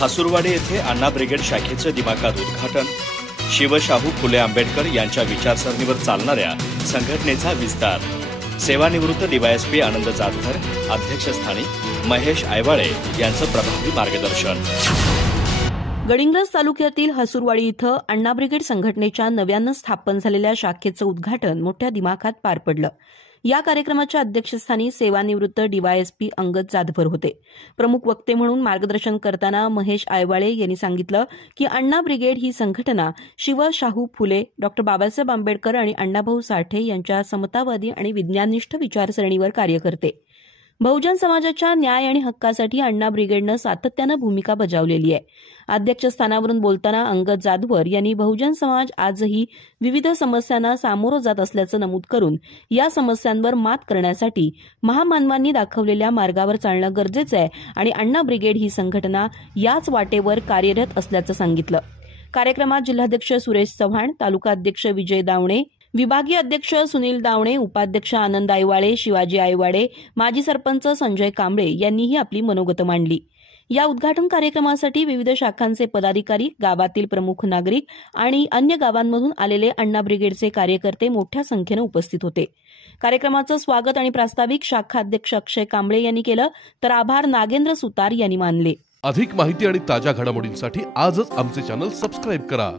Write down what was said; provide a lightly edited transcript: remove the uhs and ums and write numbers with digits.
हसूरवाडी येथे अण्णा ब्रिगेड शाखेचे दिमाखात उद्घाटन। शिवशाहू फुले आंबेडकर यांच्या विचारसरणीवर चालणाऱ्या संघटनेचा विस्तार। सेवानिवृत्त डीवायएसपी आनंद जाधवर अध्यक्षस्थानी, महेश आयवाळे यांचं प्रभावी मार्गदर्शन। गडिंग्लज तालुक्यातील हसूरवाडी इथं अण्णा ब्रिगेड संघटनेच्या नव्यानं स्थापन झालेल्या शाखेचं उद्घाटन मोठ्या दिमाखात पार पडलं। या कार्यक्रमाच्या अध्यक्षस्थानी सेवानिवृत्त डीवायएसपी अंगद जाधवर होते। प्रमुख वक्ते म्हणून मार्गदर्शन करताना महेश आयवाळे यांनी सांगितलं की अण्णा ब्रिगेड ही संघटना शिवशाहू फुले, डॉ बाबासाहेब आंबेडकर आणि अण्णाभाऊ साठे यांच्या समतावादी आणि विज्ञाननिष्ठ विचारसरणीवर कार्य करते। बहुजन समाजाच्या न्याय आणि हक्कासाठी अण्णा ब्रिगेडनं सातत्यानं भूमिका बजावलेली आहे। अध्यक्षस्थानावरून बोलताना अंगद जाधवर यांनी बहुजन समाज आजही विविध समस्यांना सामोरं जात असल्याचं नमूद करून या समस्यांवर मात करण्यासाठी महामानवांनी दाखवलेल्या मार्गावर चालणं गरजेचं आहे आणि अण्णा ब्रिगेड ही संघटना याच वाटेवर कार्यरत असल्याचं सांगितलं। कार्यक्रमात जिल्हाध्यक्ष सुरेश चव्हाण, तालुका अध्यक्ष विजय दावणे, विभागीय अध्यक्ष सुनील दावणे, उपाध्यक्ष आनंद आयवाळे, शिवाजी आयवाळे, माजी सरपंच संजय कांबळे यांनीही आपली मनोगत मांडली। या उद्घाटन कार्यक्रमासाठी विविध शाखांचे पदाधिकारी, गावातील प्रमुख नागरिक आणि अन्य गावांमधून आलेले अण्णा ब्रिगेडचे कार्यकर्ते मोठ्या संख्येनं उपस्थित होते। कार्यक्रमाचं स्वागत आणि प्रास्ताविक शाखा अध्यक्ष अक्षय कांबळे यांनी केलं, तर आभार नागेंद्र सुतार यांनी मानले। अधिक माहिती आणि ताज्या घडामोडींसाठी आजच आमचे चॅनल सबस्क्राइब करा।